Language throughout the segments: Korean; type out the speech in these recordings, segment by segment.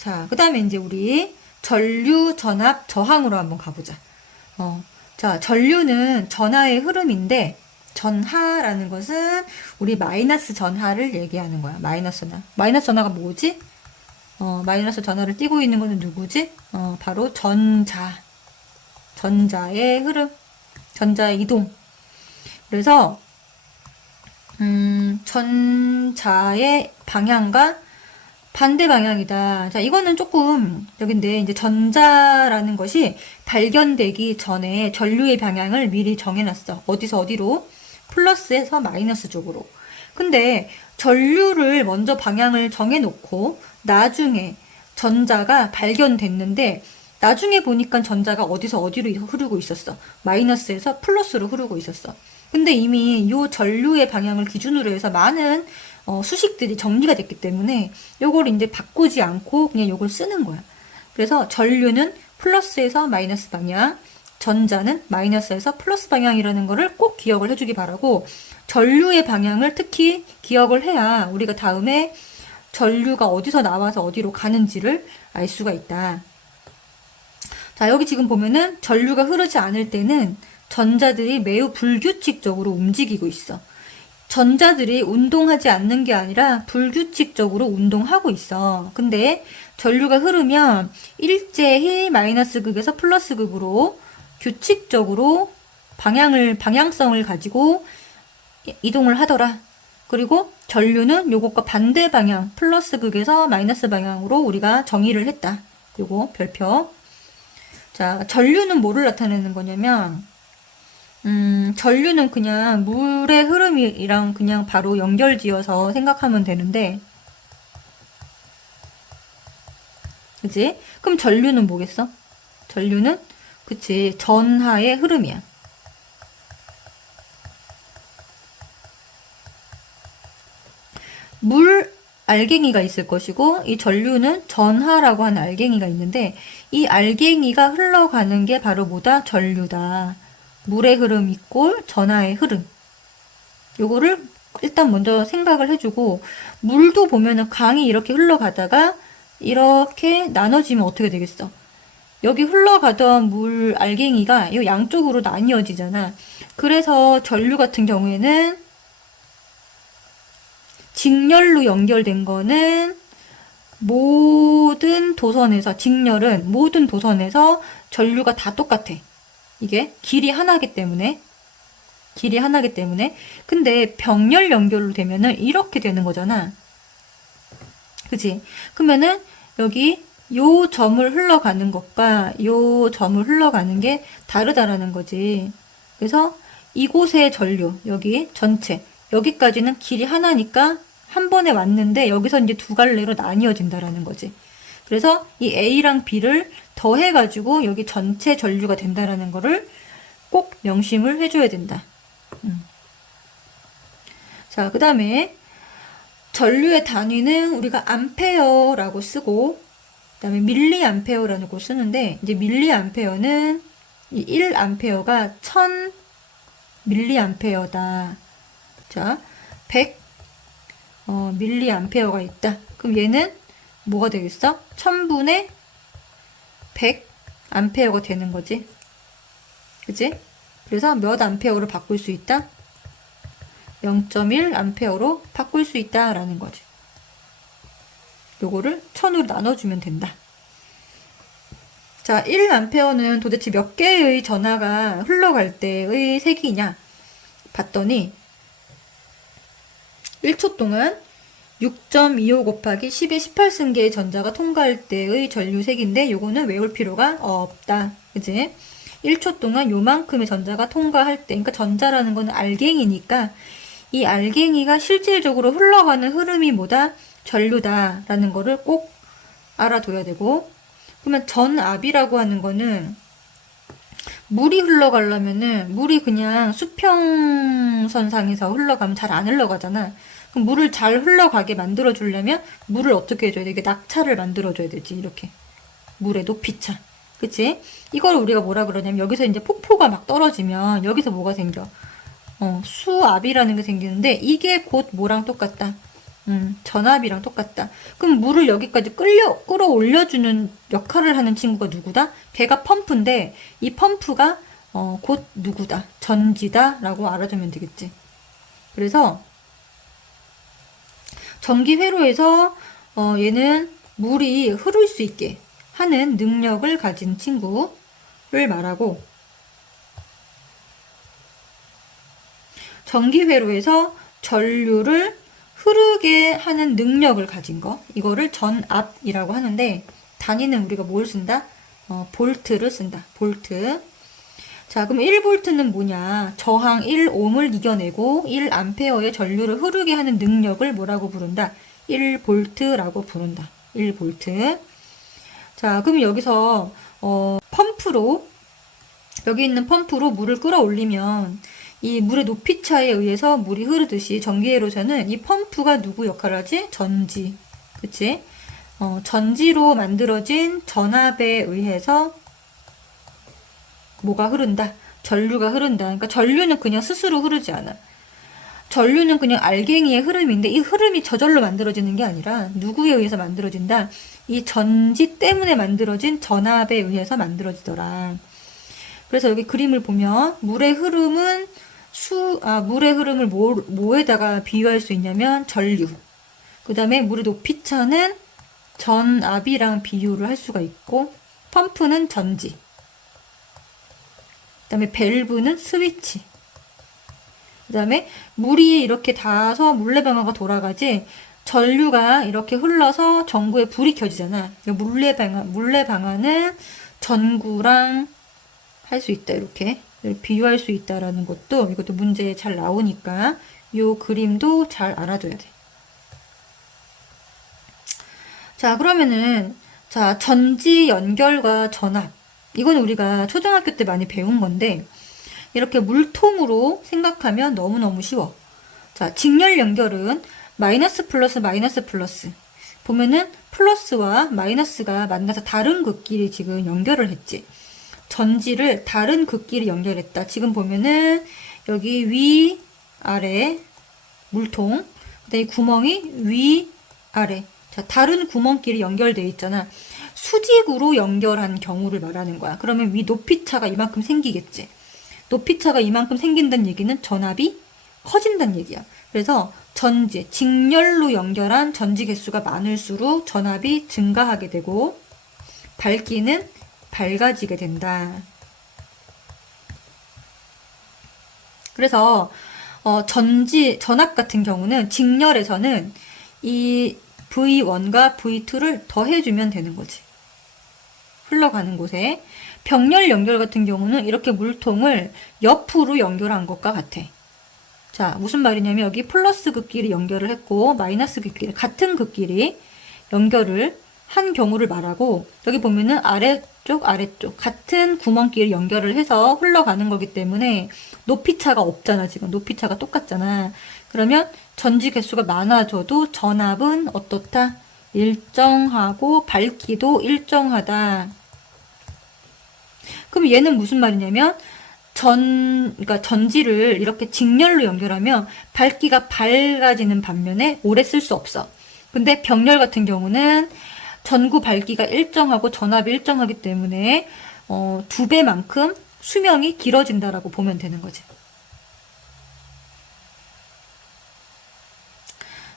자, 그 다음에 이제 우리 전류, 전압, 저항으로 한번 가보자. 자, 전류는 전하의 흐름인데, 전하라는 것은 우리 마이너스 전하를 얘기하는 거야. 마이너스 전하. 마이너스 전하가 뭐지? 마이너스 전하를 띠고 있는 것은 누구지? 바로 전자. 전자의 흐름. 전자의 이동. 그래서, 전자의 방향과 반대 방향이다. 자, 이거는 조금, 여긴데, 이제 전자라는 것이 발견되기 전에 전류의 방향을 미리 정해놨어. 어디서 어디로? 플러스에서 마이너스 쪽으로. 근데 전류를 먼저 방향을 정해놓고, 나중에 전자가 발견됐는데, 나중에 보니까 전자가 어디서 어디로 흐르고 있었어. 마이너스에서 플러스로 흐르고 있었어. 근데 이미 이 전류의 방향을 기준으로 해서 많은 수식들이 정리가 됐기 때문에 요걸 이제 바꾸지 않고 그냥 요걸 쓰는 거야. 그래서 전류는 플러스에서 마이너스 방향, 전자는 마이너스에서 플러스 방향이라는 거를 꼭 기억을 해주기 바라고, 전류의 방향을 특히 기억을 해야 우리가 다음에 전류가 어디서 나와서 어디로 가는지를 알 수가 있다. 자, 여기 지금 보면은 전류가 흐르지 않을 때는 전자들이 매우 불규칙적으로 움직이고 있어. 전자들이 운동하지 않는 게 아니라 불규칙적으로 운동하고 있어. 근데 전류가 흐르면 일제히 마이너스 극에서 플러스 극으로 규칙적으로 방향성을 가지고 이동을 하더라. 그리고 전류는 요것과 반대 방향, 플러스 극에서 마이너스 방향으로 우리가 정의를 했다. 요거 별표. 자, 전류는 뭐를 나타내는 거냐면, 전류는 그냥 물의 흐름이랑 그냥 바로 연결지어서 생각하면 되는데, 그치? 그럼 전류는 뭐겠어? 전류는, 그치, 전하의 흐름이야. 물 알갱이가 있을 것이고, 이 전류는 전하라고 하는 알갱이가 있는데, 이 알갱이가 흘러가는 게 바로 뭐다? 전류다. 물의 흐름 이꼴 전하의 흐름. 요거를 일단 먼저 생각을 해주고, 물도 보면은 강이 이렇게 흘러가다가 이렇게 나눠지면 어떻게 되겠어? 여기 흘러가던 물 알갱이가 이 양쪽으로 나뉘어지잖아. 그래서 전류 같은 경우에는 직렬로 연결된 거는 모든 도선에서, 직렬은 모든 도선에서 전류가 다 똑같아. 이게 길이 하나기 때문에. 근데 병렬 연결로 되면은 이렇게 되는 거잖아. 그치? 그러면은 여기 요 점을 흘러가는 것과 요 점을 흘러가는 게 다르다라는 거지. 그래서 이곳의 전류, 여기 전체, 여기까지는 길이 하나니까 한 번에 왔는데 여기서 이제 두 갈래로 나뉘어진다라는 거지. 그래서 이 A랑 B를 더해가지고 여기 전체 전류가 된다라는 거를 꼭 명심을 해줘야 된다. 자, 그 다음에 전류의 단위는 우리가 암페어라고 쓰고, 그 다음에 밀리암페어라는 걸 쓰는데, 이제 밀리암페어는 이 1암페어가 1000 밀리암페어다. 자, 100 밀리암페어가 있다. 그럼 얘는 뭐가 되겠어? 1000분의 100 암페어가 되는 거지. 그치? 그래서 몇 암페어로 바꿀 수 있다? 0.1 암페어로 바꿀 수 있다라는 거지. 요거를 1000으로 나눠주면 된다. 자, 1암페어는 도대체 몇 개의 전하가 흘러갈 때의 색이냐? 봤더니 1초 동안 6.25 곱하기 10의 18승계의 전자가 통과할 때의 전류색인데 요거는 외울 필요가 없다. 그치? 1초 동안 요만큼의 전자가 통과할 때, 그러니까 전자라는 거는 알갱이니까 이 알갱이가 실질적으로 흘러가는 흐름이 뭐다? 전류다라는 거를 꼭 알아둬야 되고, 그러면 전압이라고 하는 거는 물이 흘러가려면은 물이 그냥 수평선상에서 흘러가면 잘 안 흘러가잖아. 그럼 물을 잘 흘러가게 만들어 주려면 물을 어떻게 해줘야 돼? 이게 낙차를 만들어 줘야 되지. 이렇게 물의 높이차. 그치? 이걸 우리가 뭐라 그러냐면 여기서 이제 폭포가 막 떨어지면 여기서 뭐가 생겨? 수압이라는 게 생기는데 이게 곧 뭐랑 똑같다? 전압이랑 똑같다. 그럼 물을 여기까지 끌어올려주는 역할을 하는 친구가 누구다? 걔가 펌프인데 이 펌프가 곧 누구다? 전지다 라고 알아주면 되겠지. 그래서 전기 회로에서 얘는 물이 흐를 수 있게 하는 능력을 가진 친구를 말하고, 전기 회로에서 전류를 흐르게 하는 능력을 가진 거, 이거를 전압이라고 하는데, 단위는 우리가 뭘 쓴다? 볼트를 쓴다. 볼트. 자, 그럼 1볼트는 뭐냐? 저항 1옴을 이겨내고 1암페어의 전류를 흐르게 하는 능력을 뭐라고 부른다? 1볼트라고 부른다. 1볼트. 자, 그럼 여기서 펌프로, 여기 있는 펌프로 물을 끌어올리면 이 물의 높이 차에 의해서 물이 흐르듯이 전기회로에서는 이 펌프가 누구 역할을 하지? 전지. 그치? 전지로 만들어진 전압에 의해서 뭐가 흐른다? 전류가 흐른다. 그러니까 전류는 그냥 스스로 흐르지 않아. 전류는 그냥 알갱이의 흐름인데 이 흐름이 저절로 만들어지는 게 아니라 누구에 의해서 만들어진다? 이 전지 때문에 만들어진 전압에 의해서 만들어지더라. 그래서 여기 그림을 보면 물의 흐름은 물의 흐름을 뭐에다가 비유할 수 있냐면 전류. 그 다음에 물의 높이차는 전압이랑 비유를 할 수가 있고, 펌프는 전지. 그 다음에 밸브는 스위치. 그 다음에 물이 이렇게 닿아서 물레방아가 돌아가지, 전류가 이렇게 흘러서 전구에 불이 켜지잖아. 물레방아는 전구랑 할 수 있다. 이렇게 비유할 수 있다라는 것도, 이것도 문제에 잘 나오니까 이 그림도 잘 알아둬야 돼. 자, 그러면은 자, 전지 연결과 전압, 이건 우리가 초등학교 때 많이 배운 건데 이렇게 물통으로 생각하면 너무너무 쉬워. 자, 직렬 연결은 마이너스 플러스 마이너스 플러스, 보면은 플러스와 마이너스가 만나서 다른 극끼리 지금 연결을 했지. 전지를 다른 극끼리 연결했다. 지금 보면은 여기 위 아래 물통, 그다음에 구멍이 위 아래, 자, 다른 구멍끼리 연결되어 있잖아. 수직으로 연결한 경우를 말하는 거야. 그러면 위 높이차가 이만큼 생기겠지. 높이차가 이만큼 생긴다는 얘기는 전압이 커진다는 얘기야. 그래서 전지, 직렬로 연결한 전지 개수가 많을수록 전압이 증가하게 되고 밝기는 밝아지게 된다. 그래서 전압 같은 경우는 직렬에서는 이 V1과 V2를 더해주면 되는 거지. 흘러가는 곳에. 병렬 연결 같은 경우는 이렇게 물통을 옆으로 연결한 것과 같아. 자, 무슨 말이냐면 여기 플러스 극끼리 연결을 했고 마이너스 극끼리, 같은 극끼리 연결을 한 경우를 말하고, 여기 보면은 아래쪽 같은 구멍끼리 연결을 해서 흘러가는 거기 때문에 높이차가 없잖아. 지금 높이차가 똑같잖아. 그러면 전지 개수가 많아져도 전압은 어떻다? 일정하고 밝기도 일정하다. 그럼 얘는 무슨 말이냐면 그러니까 전지를 이렇게 직렬로 연결하면 밝기가 밝아지는 반면에 오래 쓸 수 없어. 근데 병렬 같은 경우는 전구 밝기가 일정하고 전압이 일정하기 때문에 2배만큼 수명이 길어진다라고 보면 되는 거지.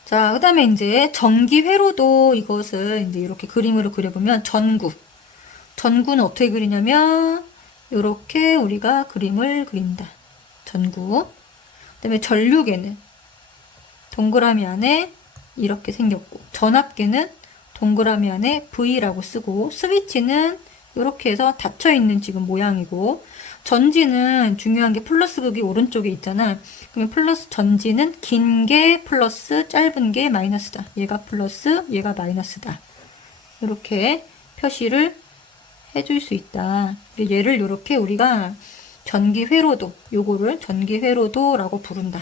자, 그 다음에 이제 전기 회로도 이것을 이제 이렇게 그림으로 그려보면 전구는 어떻게 그리냐면 이렇게 우리가 그림을 그린다. 전구. 그 다음에 전류계는 동그라미 안에 이렇게 생겼고, 전압계는 동그라미 안에 V라고 쓰고, 스위치는 이렇게 해서 닫혀있는 지금 모양이고, 전지는 중요한 게 플러스 극이 오른쪽에 있잖아. 그러면 플러스 전지는 긴 게 플러스, 짧은 게 마이너스다. 얘가 플러스, 얘가 마이너스다. 이렇게 표시를 해줄 수 있다. 얘를 이렇게 우리가 전기 회로도, 요거를 전기 회로도라고 부른다.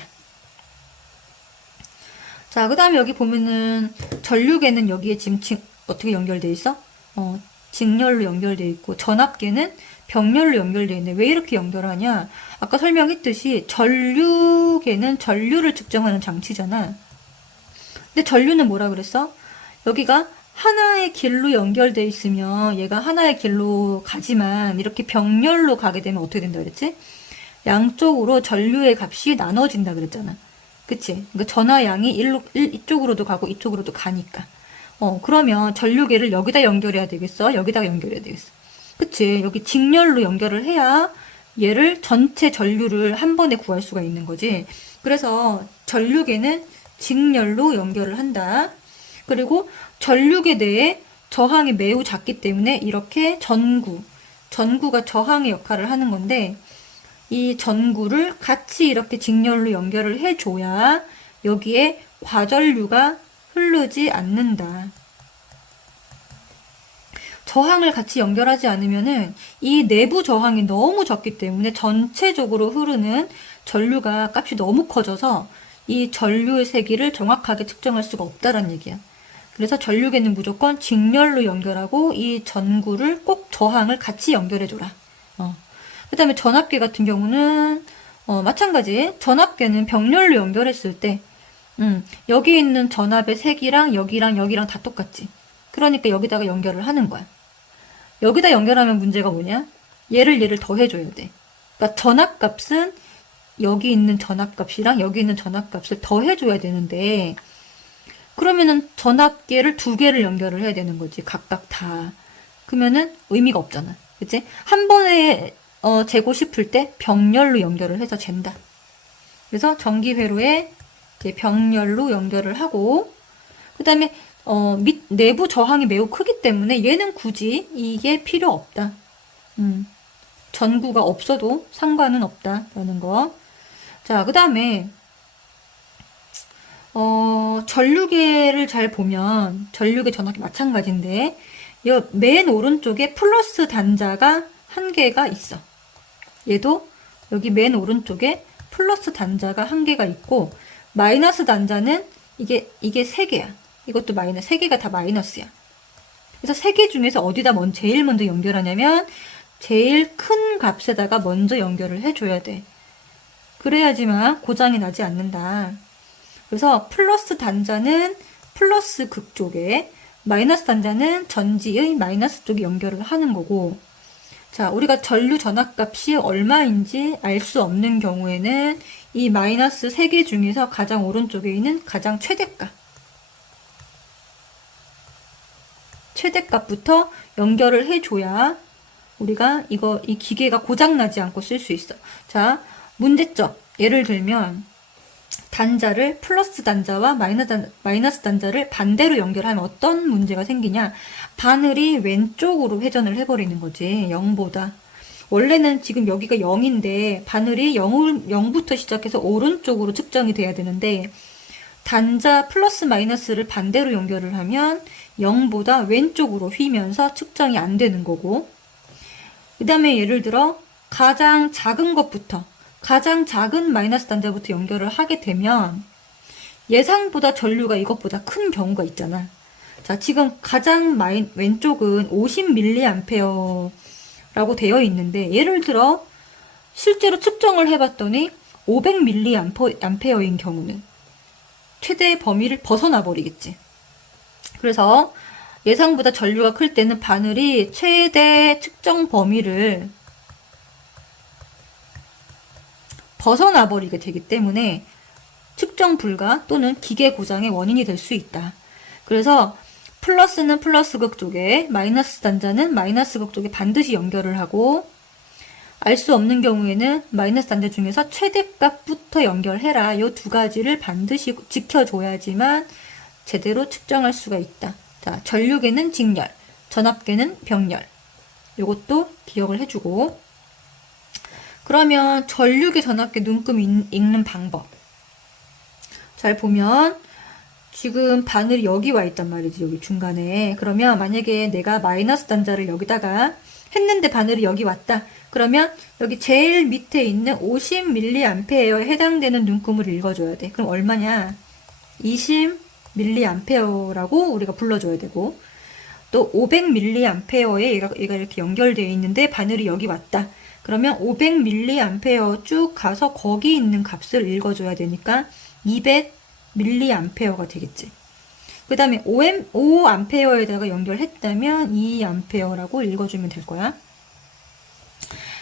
자, 그 다음에 여기 보면은 전류계는 여기에 지금 어떻게 연결돼 있어? 직렬로 연결돼 있고, 전압계는 병렬로 연결돼 있네. 왜 이렇게 연결하냐? 아까 설명했듯이 전류계는 전류를 측정하는 장치잖아. 근데 전류는 뭐라 그랬어? 여기가 하나의 길로 연결돼 있으면 얘가 하나의 길로 가지만 이렇게 병렬로 가게 되면 어떻게 된다 그랬지? 양쪽으로 전류의 값이 나눠진다 그랬잖아. 그치? 그러니까 전하양이 이쪽으로도 가고 이쪽으로도 가니까. 그러면 전류계를 여기다 연결해야 되겠어? 여기다가 연결해야 되겠어? 그치? 여기 직렬로 연결을 해야 얘를 전체 전류를 한 번에 구할 수가 있는 거지. 그래서 전류계는 직렬로 연결을 한다. 그리고 전류계 내에 저항이 매우 작기 때문에 이렇게 전구가 저항의 역할을 하는 건데 이 전구를 같이 이렇게 직렬로 연결을 해줘야 여기에 과전류가 흐르지 않는다. 저항을 같이 연결하지 않으면은 이 내부 저항이 너무 적기 때문에 전체적으로 흐르는 전류가 값이 너무 커져서 이 전류의 세기를 정확하게 측정할 수가 없다는 얘기야. 그래서 전류계는 무조건 직렬로 연결하고 이 전구를 꼭 저항을 같이 연결해줘라. 그 다음에 전압계 같은 경우는 마찬가지. 전압계는 병렬로 연결했을 때 여기 있는 전압의 색이랑 여기랑 다 똑같지. 그러니까 여기다가 연결을 하는 거야. 여기다 연결하면 문제가 뭐냐? 얘를 더해줘야 돼. 그러니까 전압값은 여기 있는 전압값이랑 여기 있는 전압값을 더해줘야 되는데 그러면은 전압계를 두 개를 연결을 해야 되는 거지. 각각 다. 그러면은 의미가 없잖아. 그치? 한 번에 재고 싶을 때 병렬로 연결을 해서 잰다. 그래서 전기회로에 병렬로 연결을 하고 그 다음에 내부 저항이 매우 크기 때문에 얘는 굳이 이게 필요 없다. 전구가 없어도 상관은 없다라는 거. 자, 그 다음에 전류계를 잘 보면 전류계 전압계 마찬가지인데 이 맨 오른쪽에 플러스 단자가 한 개가 있어. 얘도 여기 맨 오른쪽에 플러스 단자가 한 개가 있고 마이너스 단자는 이게 세 개야. 이것도 마이너스, 세 개가 다 마이너스야. 그래서 세 개 중에서 어디다 제일 먼저 연결하냐면 제일 큰 값에다가 먼저 연결을 해줘야 돼. 그래야지만 고장이 나지 않는다. 그래서 플러스 단자는 플러스 극 쪽에 마이너스 단자는 전지의 마이너스 쪽에 연결을 하는 거고 자, 우리가 전류 전압값이 얼마인지 알 수 없는 경우에는 이 마이너스 3개 중에서 가장 오른쪽에 있는 가장 최대값부터 연결을 해줘야 우리가 이 기계가 고장나지 않고 쓸 수 있어. 자, 문제점. 예를 들면 단자를 플러스 단자와 마이너스 단자를 반대로 연결하면 어떤 문제가 생기냐? 바늘이 왼쪽으로 회전을 해버리는 거지. 0보다. 원래는 지금 여기가 0인데 바늘이 0부터 시작해서 오른쪽으로 측정이 돼야 되는데 단자 플러스 마이너스를 반대로 연결을 하면 0보다 왼쪽으로 휘면서 측정이 안 되는 거고 그 다음에 예를 들어 가장 작은 것부터 가장 작은 마이너스 단자부터 연결을 하게 되면 예상보다 전류가 이것보다 큰 경우가 있잖아. 자, 지금 가장 왼쪽은 50mA라고 되어 있는데 예를 들어 실제로 측정을 해봤더니 500mA인 경우는 최대 범위를 벗어나 버리겠지. 그래서 예상보다 전류가 클 때는 바늘이 최대 측정 범위를 벗어나 버리게 되기 때문에 측정 불가 또는 기계 고장의 원인이 될 수 있다. 그래서 플러스는 플러스 극 쪽에 마이너스 단자는 마이너스 극 쪽에 반드시 연결을 하고 알 수 없는 경우에는 마이너스 단자 중에서 최대값부터 연결해라. 이 두 가지를 반드시 지켜줘야지만 제대로 측정할 수가 있다. 자, 전류계는 직렬, 전압계는 병렬. 이것도 기억을 해주고 그러면 전류계 전압계 눈금 읽는 방법. 잘 보면 지금 바늘이 여기 와 있단 말이지. 여기 중간에. 그러면 만약에 내가 마이너스 단자를 여기다가 했는데 바늘이 여기 왔다. 그러면 여기 제일 밑에 있는 50mA에 해당되는 눈금을 읽어줘야 돼. 그럼 얼마냐? 20mA라고 우리가 불러줘야 되고 또 500mA에 얘가 이렇게 연결되어 있는데 바늘이 여기 왔다. 그러면 500mA 쭉 가서 거기 있는 값을 읽어줘야 되니까 200mA가 되겠지. 그 다음에 5A에다가 연결했다면 2A라고 읽어주면 될 거야.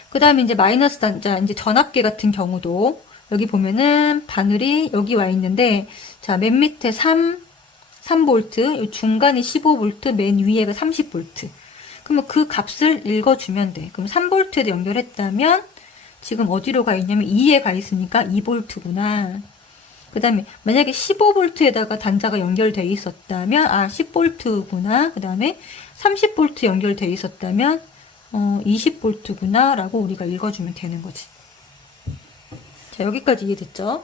그 다음에 이제 마이너스 단자, 이제 전압계 같은 경우도 여기 보면은 바늘이 여기 와 있는데, 자, 맨 밑에 3V, 중간에 15V, 맨 위에가 30V. 그러면 그 값을 읽어주면 돼. 그럼 3V에도 연결했다면 지금 어디로 가 있냐면 2에 가 있으니까 2V구나. 그 다음에 만약에 15V에다가 단자가 연결돼 있었다면 10V구나. 그 다음에 30V 연결돼 있었다면 20V구나 라고 우리가 읽어주면 되는 거지. 자, 여기까지 이해됐죠?